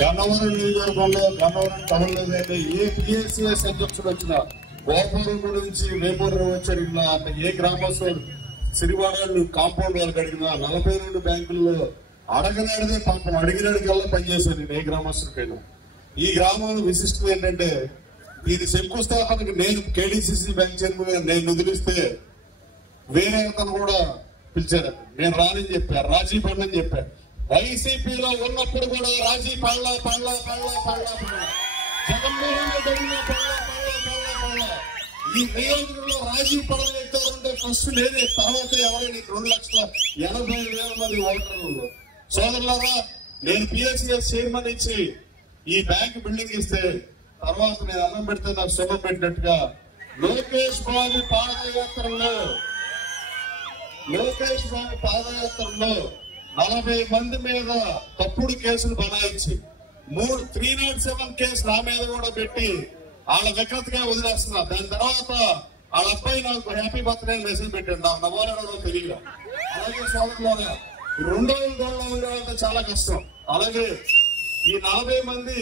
గన్నవరం నియోజకవర్గంలో గన్నవరం టౌన్ లో ఏ పిఎస్సిఎస్ అధ్యక్షుడు వచ్చినా గోపురం నుంచి వేపూరు వచ్చారు ఏ గ్రామస్తులు సిరివాడలు కాంపౌండ్ వాళ్ళకి అడిగినా 42 బ్యాంకుల్లో అడగనాడిదే పాపం అడిగినడికల్లా పనిచేశాను ఏ గ్రామస్తులకైనా. ఈ గ్రామంలో విశిష్టత ఏంటంటే ఇది శంకుస్థాపనకి నేను కేడీసీసీ బ్యాంక్ చైర్మన్ నేను నిధులిస్తే వేరే అతను కూడా పిలిచారు. నేను రానని చెప్పారు, రాజీ పడని చెప్పారు. వైసీపీలో ఉన్నప్పుడు కూడా రాజీ పళ్ళ జగన్మోహన్ రెడ్డి ఈ నియోజకవర్గంలో రాజీ పడని ఎత్తారంటే ఫస్ట్ నేనే, తర్వాత ఎవరైనా 2,80,000 మంది ఓటర్లు. సోదరులారా, నేను పిఎస్సిఎస్ చైర్మన్ ఇచ్చి ఈ బ్యాంక్ బిల్డింగ్ ఇస్తే తర్వాత నేను అన్నం పెడితే నాకు శుభం పెట్టినట్టుగా లోకేష్ బాబు పాదయాత్రలో 40 మంది మీద తప్పుడు కేసులు బనాయించి 307 కేసు నా మీద కూడా పెట్టి వాళ్ళ వికృతిగా వదిలేస్తున్నా. దాని తర్వాత వాళ్ళ అబ్బాయి నాకు హ్యాపీ బర్త్డే మెసేజ్ పెట్టాడు, నాకు నవ్వాలనో తెలియదు. అలాగే సోదరులారా, 2 రోజులు ఉండేవాళ్ళంటే చాలా కష్టం. అలాగే ఈ 40 మంది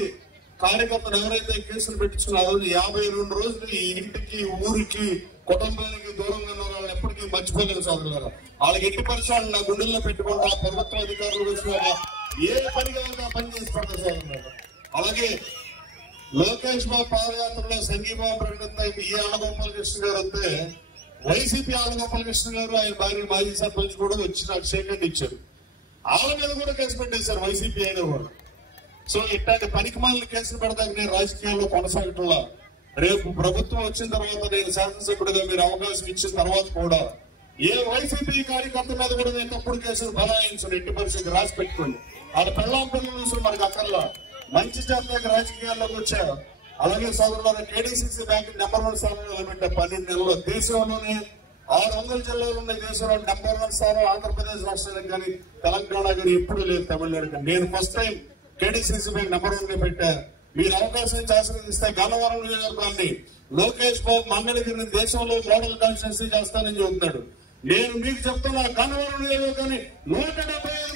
కార్యకర్తలు ఎవరైతే కేసులు పెట్టించుకున్నారో 52 రోజులు ఈ ఇంటికి ఊరికి కుటుంబానికి దూరంగా ఉన్న వాళ్ళు ఎప్పటికీ మర్చిపోలేదు సోదరులారా. వాళ్ళకి ఎట్టి పరిశ్రమలు నా గుండెల్లో పెట్టుకుంటా ప్రభుత్వ అధికారులు వచ్చినాక ఏ పనిగా పని చేసి పడతారు సోదరులారా. అలాగే లోకేష్ బాబు పాదయాత్రలో సంఘీభావం ప్రకటన ఈ ఆళ్ళగోపాలకృష్ణ గారు వస్తే వైసీపీ ఆళ్ళగోపాలకృష్ణ గారు ఆయన భార్య మాజీ సర్పంచ్ కూడా వచ్చి నాకు షేక్ ఇచ్చారు. వాళ్ళ మీద కూడా కేసు పెట్టేశారు వైసీపీ అయినా కూడా. సో ఇట్లాంటి పనికిమాలిన కేసులు పెడతాక నేను రాజకీయాల్లో కొనసాగటంలా, రేపు ప్రభుత్వం వచ్చిన తర్వాత నేను శాసనసభ్యుడిగా మీరు అవకాశం ఇచ్చిన తర్వాత కూడా ఏ వైసీపీ కార్యకర్త మీద కూడా నేను తప్పుడు కేసులు బలాయించను. ఎట్టి పరిస్థితి రాసి పెట్టుకోండి. వాళ్ళ పెళ్ళాం పిల్లలు మనకు అక్కర్లా, మంచి జాతీయ రాజకీయాల్లోకి వచ్చారు. అలాగే సోదరులారా, కేడీసీసీ బ్యాంక్ నెంబర్ 1 స్థానంలో నిలబెట్టే 12 నెలల్లో దేశంలోనే 600 జిల్లాలు ఉన్నాయి. దేశంలో నెంబర్ 1 స్థానం ఆంధ్రప్రదేశ్ రాష్ట్రానికి కానీ తెలంగాణ కానీ ఎప్పుడు లేదు, తమిళనాడు. నేను first time KDCC bank number 1 పెట్టా. మీరు అవకాశం ఆశీర్వదిస్తే గన్నవరం నియోజకవర్గాన్ని లోకేష్ బాబు మంగళగిరిని దేశంలో మోడల్ కాన్స్టిట్యూన్సీ చేస్తానని చెబుతున్నాడు. నేను మీకు చెప్తున్నా, గన్నవరం నియోజకవర్గాన్ని 175